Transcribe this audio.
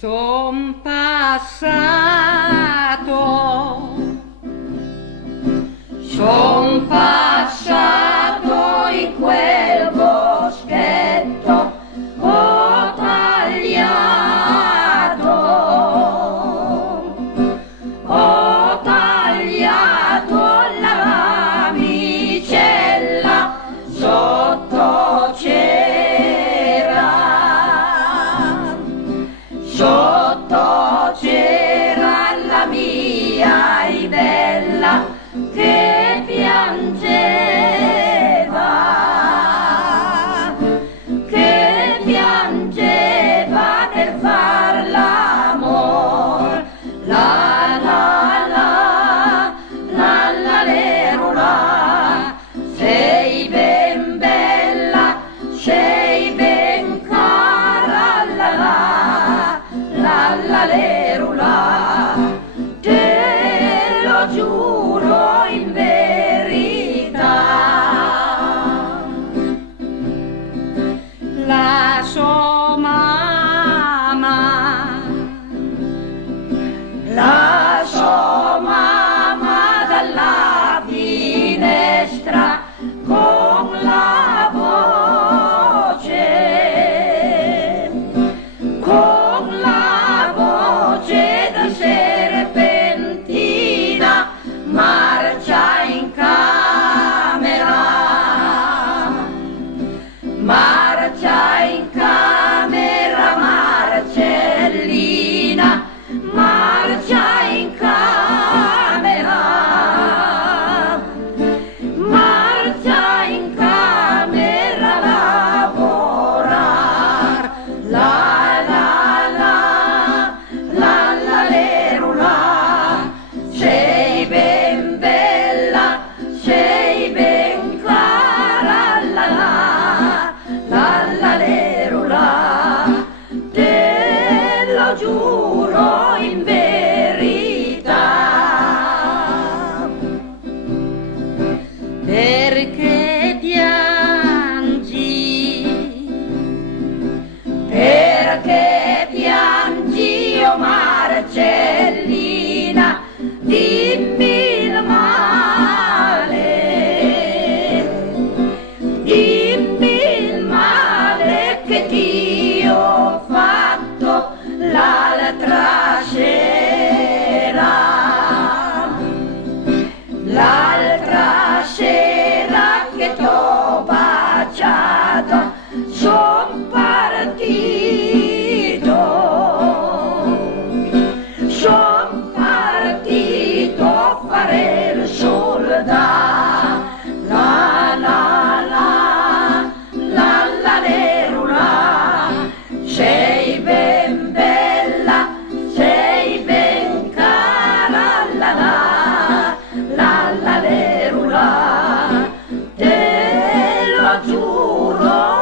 Son passato, son passato in quel boschetto, ho tagliato la micella sotto c'era la mia Ibella che piangeva per far l'amor. La la la, la la lerula, sei ben bella, sei ben cara, la lerula, te lo giuro in verità. La sua mamma dalla finestra con la voce da serpentina marcia in camera, Marcellina, marcia in camera, marcia in camera a lavorar. La lerula, sei ben bella, sei ben cara, la lerula, te lo giuro in verità. Perché piangi, oh Marcellina, dimmi il male che ti ho fatto l'altra sera che t'ho baciata, son partito a fare il soldato. La lerula, sei ben bella, sei ben cara, la lerula, te lo giuro